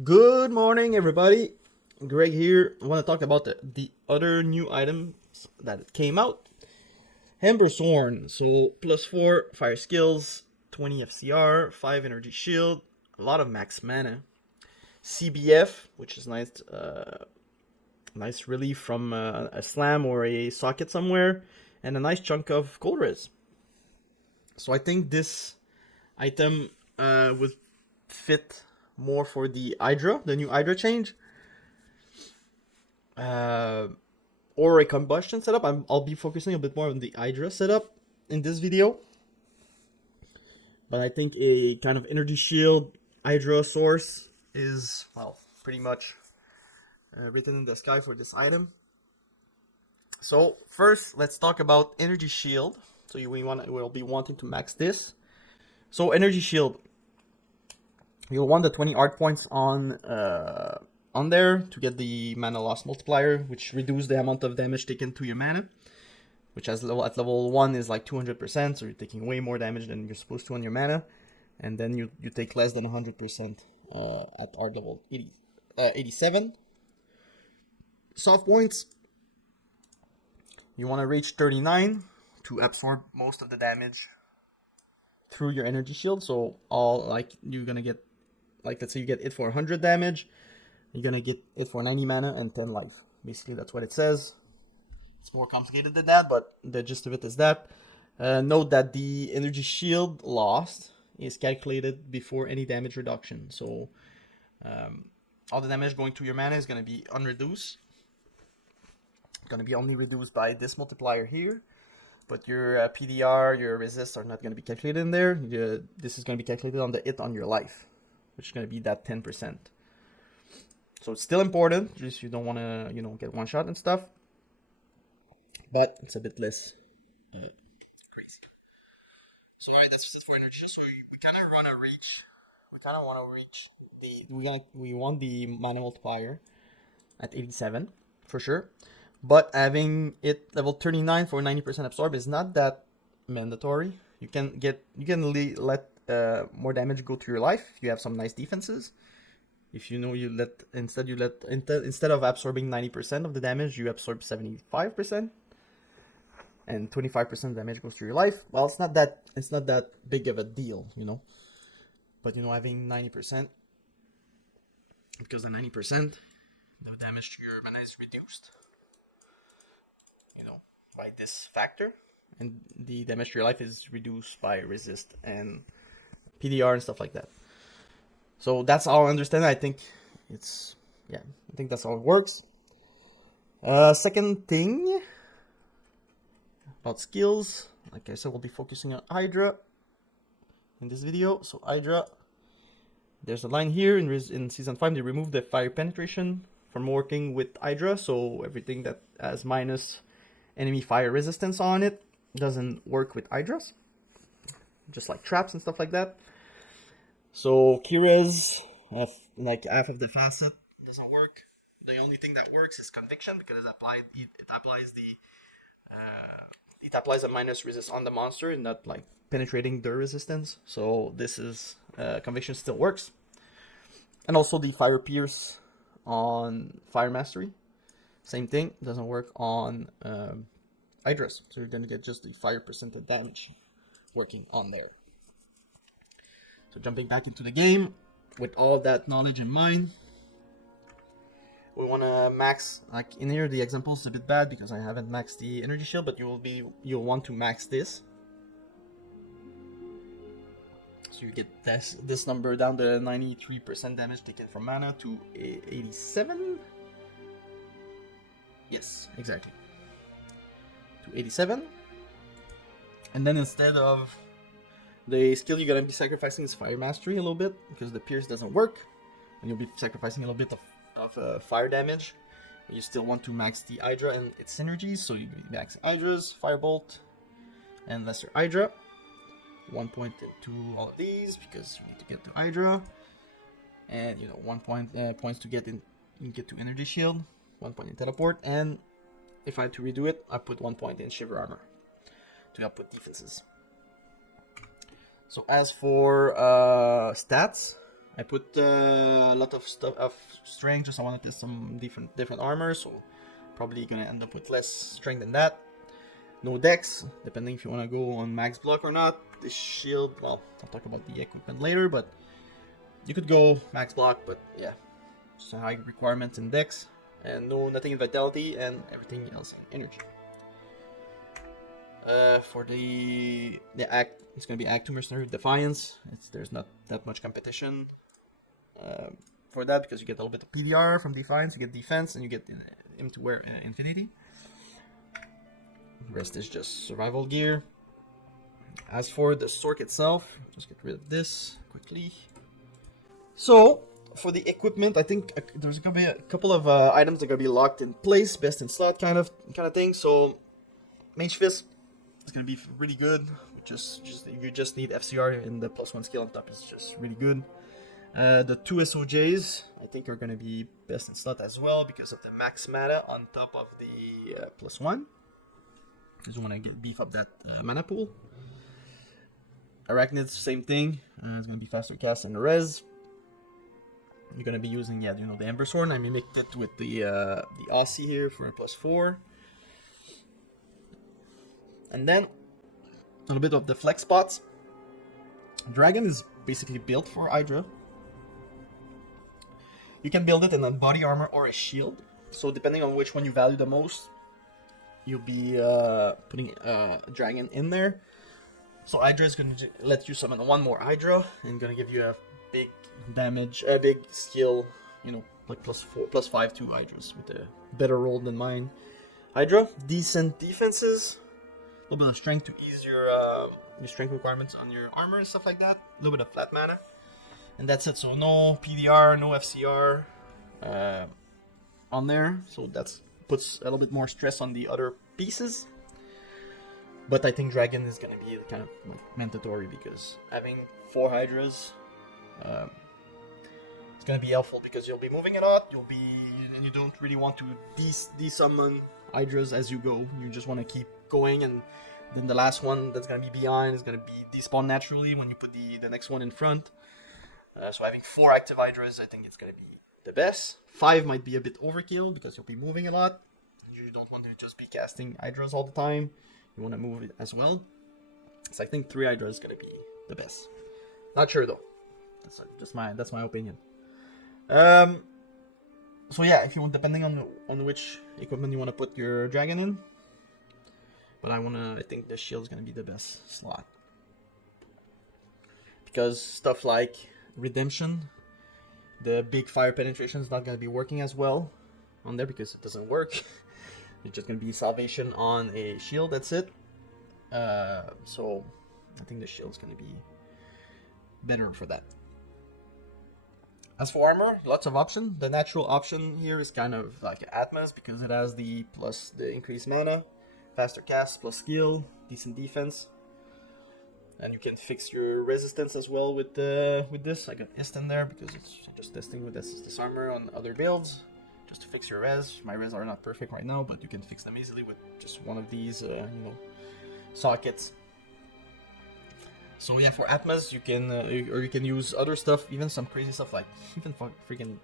Good morning, everybody. Greg here. I want to talk about the other new items that came out. EMBERSWORN. So +4 fire skills, 20 FCR, 5 energy shield, a lot of max mana. CBF, which is nice, nice relief from a slam or a socket somewhere, and a nice chunk of cold res. So I think this item would fit more for the Hydra, the new Hydra change, or a combustion setup. I'll be focusing a bit more on the Hydra setup in this video. But I think a kind of energy shield Hydra source is, well, pretty much written in the sky for this item. So first, let's talk about energy shield. So we'll be wanting to max this. So energy shield, you'll want the 20 art points on there to get the mana loss multiplier, which reduces the amount of damage taken to your mana, which at level 1 is like 200%, so you're taking way more damage than you're supposed to on your mana, and then you take less than 100% at art level 87. Soft points, you want to reach 39 to absorb most of the damage through your energy shield. So you're gonna get, like, let's say you get it for 100 damage, you're gonna get it for 90 mana and 10 life. Basically, that's what it says. It's more complicated than that, but the gist of it is that. Note that the energy shield lost is calculated before any damage reduction. So all the damage going to your mana is gonna be unreduced. It's gonna be only reduced by this multiplier here. But your PDR, your resist are not going to be calculated in there. This is going to be calculated on the hit on your life, which is going to be that 10%. So it's still important, just you don't want to, get one shot and stuff. But it's a bit less crazy. So alright, that's it for energy. So we kind of want to reach we want the mana multiplier at 87 for sure. But having it level 39 for 90% absorb is not that mandatory. You can let more damage go to your life if you have some nice defenses. If instead of absorbing 90% of the damage, you absorb 75%, and 25% damage goes to your life. Well, it's not that big of a deal, But having 90%, because the 90%, the damage to your mana is reduced. By this factor, and the damage to your life is reduced by resist and PDR and stuff like that. So that's how I understand it. I think that's how it works. Second thing about skills, like I said, we'll be focusing on Hydra in this video. So Hydra, there's a line here in season 5. They removed the fire penetration from working with Hydra, so everything that has minus enemy fire resistance on it doesn't work with HYDRAS, just like traps and stuff like that. So Kira's, like half of the facet, doesn't work. The only thing that works is conviction, because it applies a minus resist on the monster and not like penetrating their resistance. So this is conviction still works, and also the fire pierce on fire mastery. Same thing, doesn't work on HYDRAS, so you're going to get just the fire percentage damage working on there. So jumping back into the game, with all that knowledge in mind, we want to max, like in here the example is a bit bad because I haven't maxed the energy shield, but you'll want to max this. So you get this number down to 93% damage taken from mana to 87. Yes, exactly. To 87. And then instead of the skill you're going to be sacrificing is Fire Mastery a little bit, because the Pierce doesn't work. And you'll be sacrificing a little bit of fire damage. But you still want to max the Hydra and its synergies, so you max Hydra's, Firebolt, and Lesser Hydra. 1 point to all of these, because you need to get to Hydra. And 1 point points to get to Energy Shield. 1 point in teleport, and if I had to redo it, I put 1 point in Shiver Armor to help with defenses. So as for stats, I put a lot of stuff of strength, just I want to test some different armor, so probably gonna end up with less strength than that. No dex, depending if you want to go on max block or not. The shield, well, I'll talk about the equipment later, but you could go max block, but yeah, just a high requirement in dex, and nothing in vitality, and everything else in energy. For the act, it's gonna be Act 2 Mercenary Defiance. There's not that much competition for that because you get a little bit of PDR from Defiance, you get defense, and you get him to wear Infinity. The rest is just survival gear. As for the sorc itself, just get rid of this quickly. So for the equipment, I think there's gonna be a couple of items that are gonna be locked in place, best in slot kind of thing. So Mage Fist is gonna be really good. You just need FCR, and the +1 skill on top is just really good. The 2 SOJs I think are gonna be best in slot as well because of the max mana on top of the +1. Just want to beef up that mana pool. Arachnids, same thing. It's gonna be faster cast and res. You're gonna be using the EMBERSWORN. I mimicked it with the Aussie here for a +4. And then a little bit of the flex spots. Dragon is basically built for Hydra. You can build it in a body armor or a shield. So depending on which one you value the most, you'll be putting a dragon in there. So Hydra is going to let you summon one more Hydra and going to give you a big damage, a big skill, like +5 to Hydras with a better roll than mine. Hydra, decent defenses, a little bit of strength to ease your strength requirements on your armor and stuff like that. A little bit of flat mana, and that's it. So no PDR, no FCR on there. So that puts a little bit more stress on the other pieces. But I think Dragon is going to be kind of mandatory because having 4 Hydras, it's going to be helpful because you'll be moving a lot. And you don't really want to desummon Hydras as you go. You just want to keep going, and then the last one that's going to be behind is going to be despawn naturally when you put the next one in front. So having 4 active Hydras, I think it's going to be the best. 5 might be a bit overkill because you'll be moving a lot. You don't want to just be casting Hydras all the time. You want to move it as well. So I think 3 Hydra is gonna be the best. Not sure though. That's my opinion. So yeah, if you want, depending on which equipment you want to put your dragon in. But I think the shield is gonna be the best slot. Because stuff like Redemption, the big fire penetration is not gonna be working as well on there because it doesn't work. It's just going to be salvation on a shield, that's it. So I think the shield is going to be better for that. As for armor, lots of options. The natural option here is kind of like Atmas because it has the increased mana, faster cast, plus skill, decent defense. And you can fix your resistance as well with this. I got Istan there because it's just testing with this armor on other builds. Just to fix your res. My res are not perfect right now, but you can fix them easily with just one of these, sockets. So yeah, for Atmas, you can or you can use other stuff, even some crazy stuff like even freaking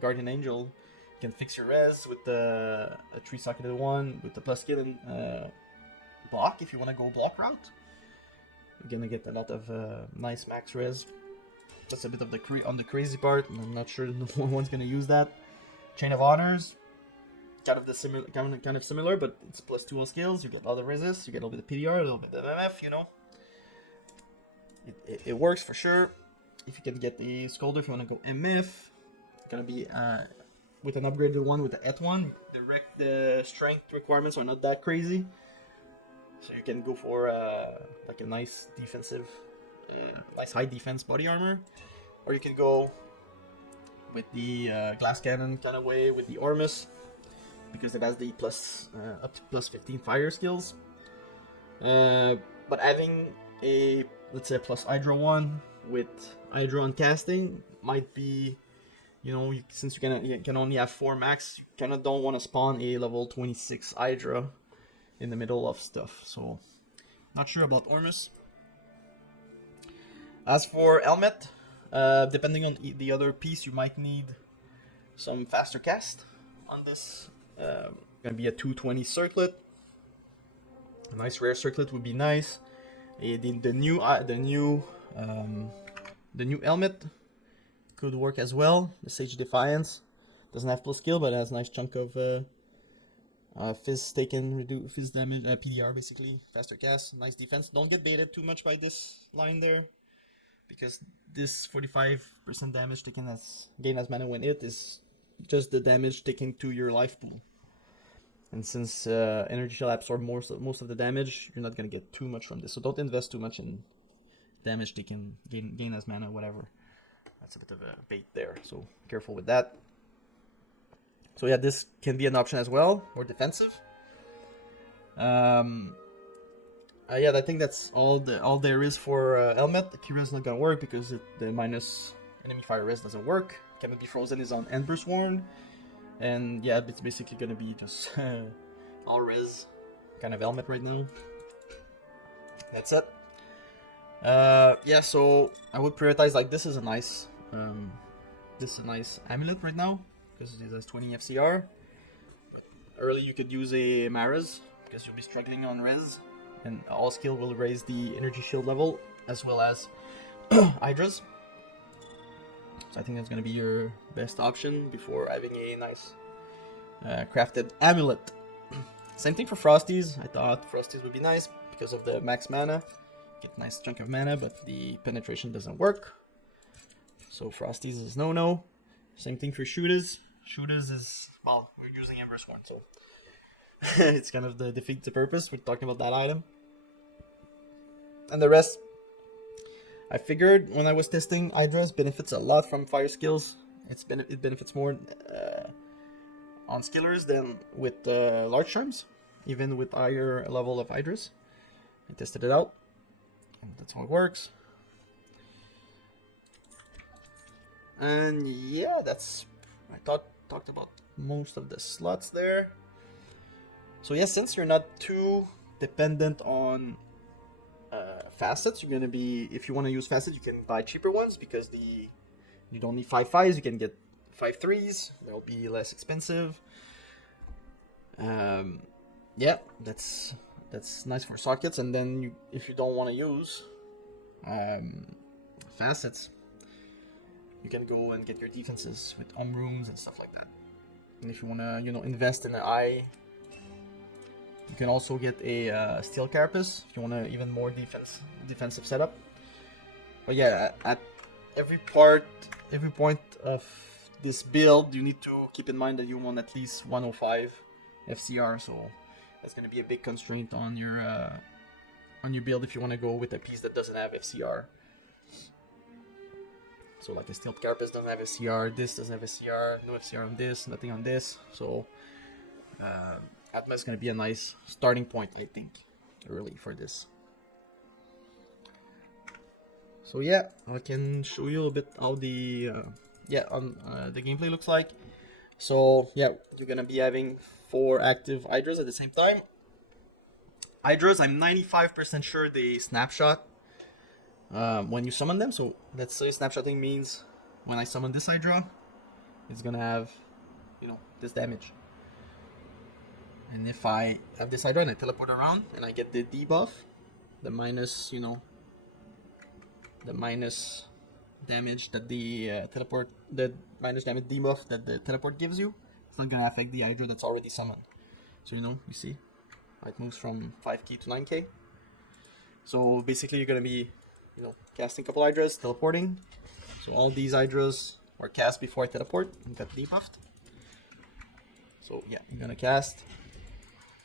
Guardian Angel. You can fix your res with a 3-socketed one with the plus skill and block if you want to go block route. You're gonna get a lot of nice max res. That's a bit of the crazy part, and I'm not sure no one's gonna use that. Chain of Honors, kind of similar, but it's +2 all skills. You get all the resist, you get a little bit of PDR, a little bit of MF. It works for sure. If you can get the Scolder, if you want to go MF, it's gonna be with an upgraded one with the Et1. The strength requirements are not that crazy, so you can go for like a nice defensive. Nice high defense body armor, or you can go with the glass cannon kind of way with the Ormus because it has the up to +15 fire skills. But having a, let's say, plus Hydra one with Hydra on casting might be, since you can only have 4 max, you kind of don't want to spawn a level 26 Hydra in the middle of stuff. So not sure about Ormus. As for helmet, Depending on the other piece, you might need some faster cast on this. Gonna be a 220 circlet. A nice rare circlet would be nice. The new helmet could work as well. The Sage Defiance doesn't have plus skill, but it has a nice chunk of fizz taken, fizz damage, PDR basically, faster cast, nice defense. Don't get baited too much by this line there, because this 45% damage taken as gain as mana when it is just the damage taken to your life pool. And since energy shell absorb most of the damage, you're not gonna get too much from this. So don't invest too much in damage taken, gain as mana, whatever. That's a bit of a bait there, so careful with that. So yeah, this can be an option as well, more defensive. Yeah, I think that's all there is for helmet. The Kira is not gonna work because the minus enemy fire res doesn't work. Cannot be frozen is on EMBERSWORN, and yeah, it's basically gonna be just all res kind of helmet right now. That's it. Yeah, so I would prioritize, like, this is a nice amulet right now because it has 20 FCR. But early you could use a Maras because you'll be struggling on res, and all skill will raise the energy shield level as well as HYDRAS. So I think that's gonna be your best option before having a nice crafted amulet. Same thing for Frosties. I thought Frosties would be nice because of the max mana. Get a nice chunk of mana, but the penetration doesn't work. So Frosties is no. Same thing for Shooters. Shooters is, well, we're using EMBERSWORN, so it's kind of the defeats the purpose. We're talking about that item. And the rest, I figured when I was testing, HYDRAS benefits a lot from fire skills. It benefits more on skillers than with large charms, even with higher level of HYDRAS. I tested it out, and that's how it works. And yeah, that's, I talked about most of the slots there. So yeah, since you're not too dependent on facets, you're gonna be, if you want to use facets, you can buy cheaper ones because you don't need 5/5s, you can get 5/3s. They'll be less expensive. Yeah, that's nice for sockets. And then if you don't want to use facets, you can go and get your defenses with rooms and stuff like that. And if you want to, invest in an eye, you can also get a steel carapace if you want to even more defensive setup. But yeah, at every point of this build, you need to keep in mind that you want at least 105 FCR. So that's going to be a big constraint on your build if you want to go with a piece that doesn't have FCR. So like the steel carapace doesn't have FCR, this doesn't have FCR, no FCR on this, nothing on this. So Atma is going to be a nice starting point, I think, early for this. So yeah, I can show you a little bit how the gameplay looks like. So yeah, you're going to be having 4 active HYDRAS at the same time. HYDRAS, I'm 95% sure they snapshot when you summon them. So let's say snapshotting means when I summon this Hydra, it's gonna have, this damage. And if I have this Hydra and I teleport around and I get the debuff, the minus, the minus damage that the minus damage debuff that the teleport gives you, it's not gonna affect the Hydra that's already summoned. So you see, it moves from 5k to 9k. So basically you're gonna be casting a couple Hydras, teleporting. So all these Hydras were cast before I teleport and got debuffed. So yeah, I'm gonna cast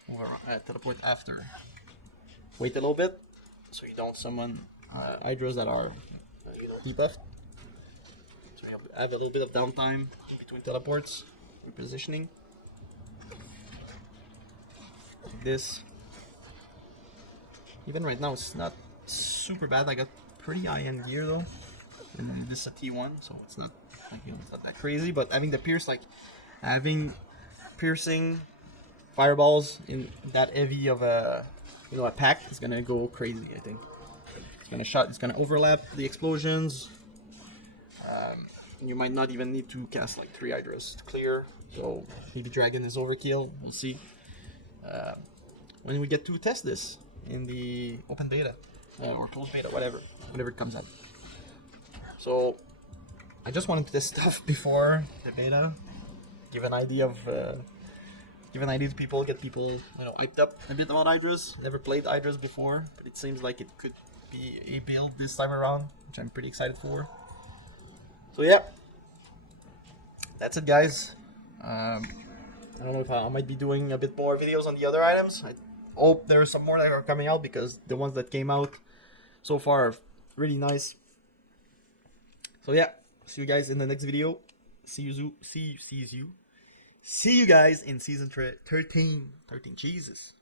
or teleport after. Wait a little bit so you don't summon Hydras that are debuffed. So you have a little bit of downtime in between teleports, repositioning. Like this. Even right now it's not super bad. I got pretty high-end gear though, and this is a T1, so it's not it's not that crazy. But having the pierce, having piercing fireballs in that heavy of a a pack is gonna go crazy. I think it's gonna overlap the explosions. You might not even need to cast like 3 Hydras to clear, so maybe Dragon is overkill, we'll see. When we get to test this in the open beta, or closed beta, whatever it comes out. So, I just wanted to test stuff before the beta, give an idea to people, get people, you know, hyped up a bit about Hydras. Never played Hydras before, but it seems like it could be a build this time around, which I'm pretty excited for. So yeah, that's it, guys. I don't know if I might be doing a bit more videos on the other items. I hope there are some more that are coming out, because the ones that came out so far are really nice. So yeah, see you guys in the next video. See you guys in season 13. Jesus.